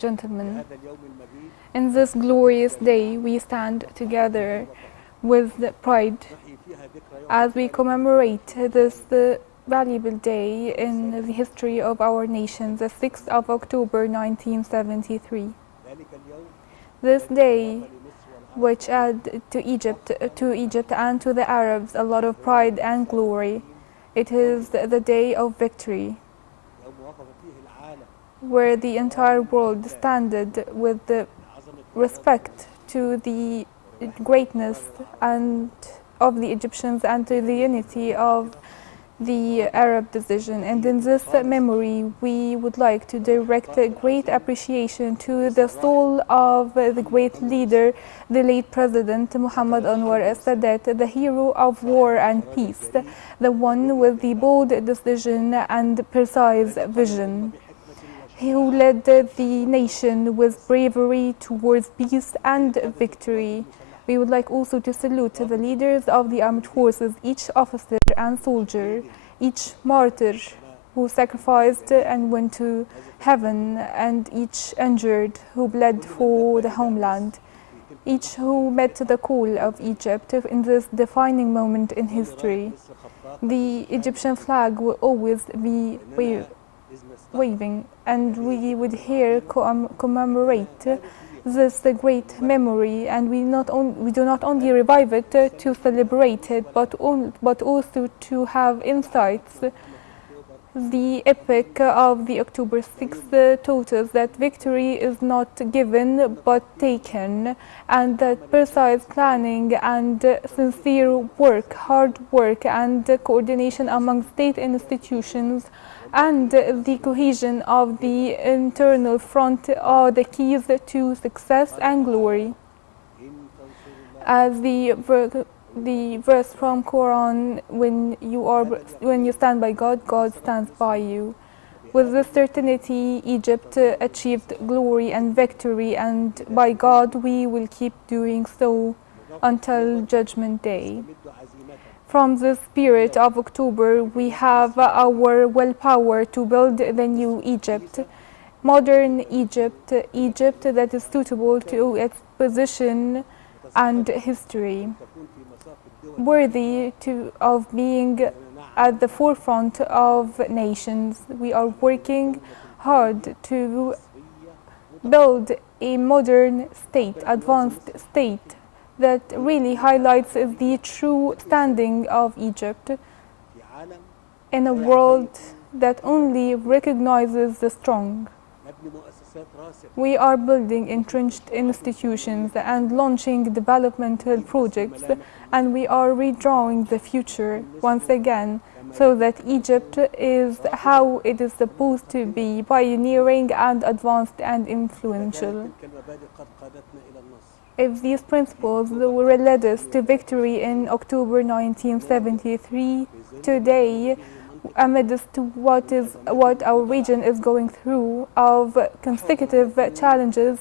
Gentlemen, in this glorious day we stand together with pride as we commemorate this valuable day in the history of our nation, the 6th of October 1973. This day, which add to Egypt and to the Arabs a lot of pride and glory, it is the day of victory, where the entire world standed with the respect to the greatness and of the Egyptians and to the unity of the Arab decision. And in this memory, we would like to direct a great appreciation to the soul of the great leader, the late President Muhammad Anwar al-Sadat, the hero of war and peace, the one with the bold decision and precise vision, who led the nation with bravery towards peace and victory. We would like also to salute the leaders of the armed forces, each officer and soldier, each martyr who sacrificed and went to heaven, and each injured who bled for the homeland, each who met the call of Egypt in this defining moment in history. The Egyptian flag will always be waving, and we would here commemorate this great memory, and we do not only revive it to celebrate it, but also to have insights. The epic of the October 6th taught us that victory is not given but taken, and that precise planning and sincere work, hard work and coordination among state institutions and the cohesion of the internal front are the keys to success and glory. As the verse from Quran, when you stand by God, God stands by you. With this certainty, Egypt achieved glory and victory, and by God we will keep doing so until Judgment Day. From the spirit of October, we have our willpower to build the new Egypt, modern Egypt, Egypt that is suitable to its position and history, worthy of being at the forefront of nations. We are working hard to build a modern state, advanced state, that really highlights the true standing of Egypt in a world that only recognizes the strong. We are building entrenched institutions and launching developmental projects, and we are redrawing the future once again, so that Egypt is how it is supposed to be, pioneering and advanced and influential. If these principles were led us to victory in October 1973, today, amidst what our region is going through of consecutive challenges,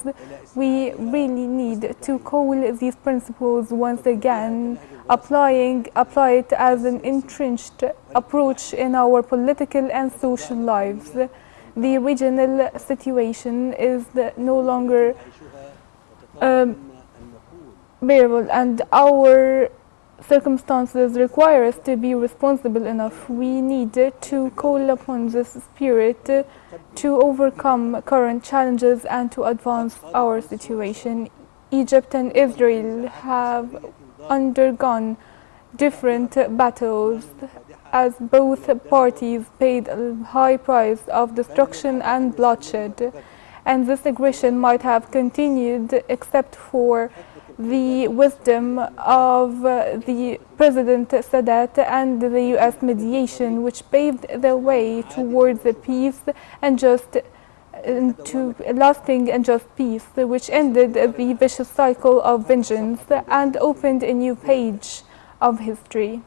we really need to call these principles once again, apply it as an entrenched approach in our political and social lives. The regional situation is no longer bearable, and our circumstances require us to be responsible enough. We need to call upon this spirit to overcome current challenges and to advance our situation. Egypt and Israel have undergone different battles, as both parties paid a high price of destruction and bloodshed, and this aggression might have continued except for the wisdom of the President Sadat and the U.S. mediation, which paved the way towards the peace and to lasting and just peace, which ended the vicious cycle of vengeance and opened a new page of history.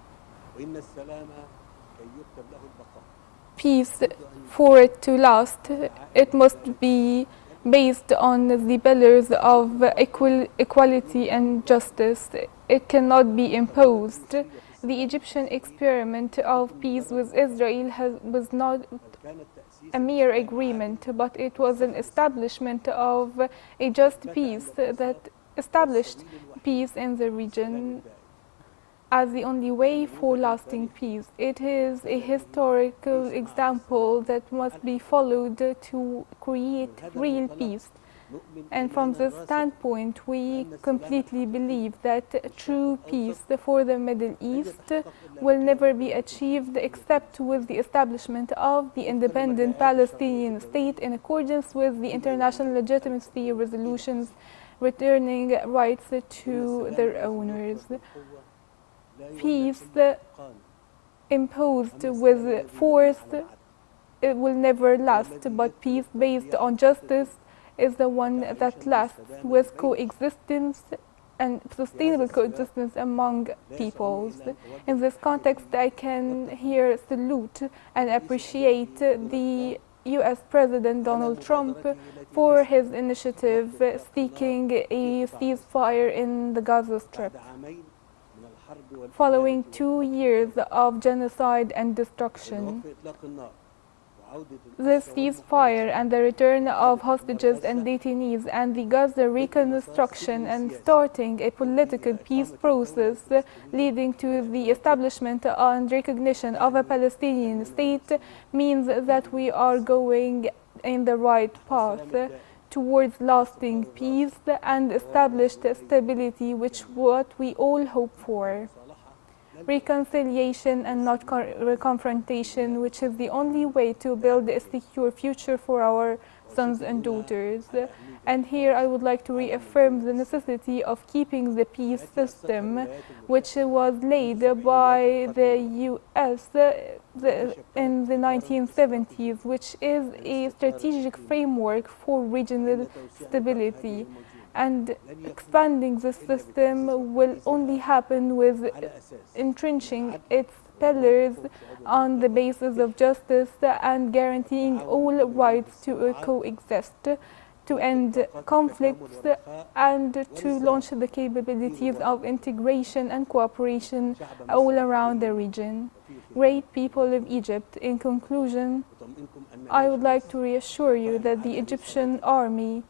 Peace, for it to last, it must be based on the pillars of equality and justice. It cannot be imposed. The Egyptian experiment of peace with Israel a mere agreement, but it was an establishment of a just peace that established peace in the region as the only way for lasting peace. It is a historical example that must be followed to create real peace. And from this standpoint, we completely believe that true peace for the Middle East will never be achieved except with the establishment of the independent Palestinian state in accordance with the international legitimacy resolutions returning rights to their owners. Peace imposed with force, it will never last, but peace based on justice is the one that lasts, with coexistence and sustainable coexistence among peoples. In this context, I can here salute and appreciate the US President Donald Trump for his initiative seeking a ceasefire in the Gaza Strip. Following 2 years of genocide and destruction, this ceasefire and the return of hostages and detainees and the Gaza reconstruction and starting a political peace process leading to the establishment and recognition of a Palestinian state means that we are going in the right path towards lasting peace and established stability, which what we all hope for. Reconciliation and not confrontation, which is the only way to build a secure future for our sons and daughters. And here I would like to reaffirm the necessity of keeping the peace system, which was laid by the US in the 1970s, which is a strategic framework for regional stability. And expanding this system will only happen with entrenching its pillars on the basis of justice and guaranteeing all rights to coexist, to end conflicts, and to launch the capabilities of integration and cooperation all around the region. Great people of Egypt, in conclusion, I would like to reassure you that the Egyptian army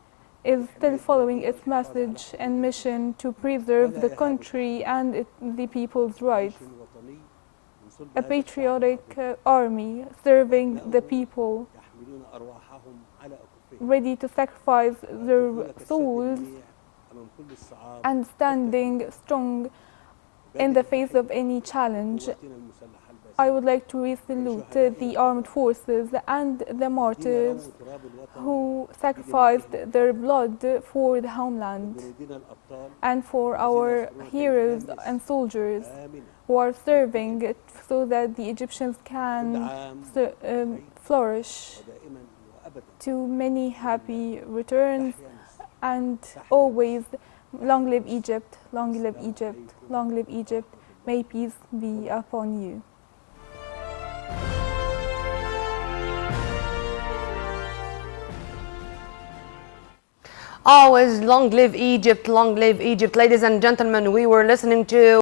is still following its message and mission to preserve the country and the people's rights. A patriotic army serving the people, ready to sacrifice their souls and standing strong in the face of any challenge. I would like to salute the armed forces and the martyrs who sacrificed their blood for the homeland, and for our heroes and soldiers who are serving so that the Egyptians can flourish. To many happy returns, and always long live Egypt, long live Egypt, long live Egypt. May peace be upon you. Always long live Egypt, ladies and gentlemen. We were listening to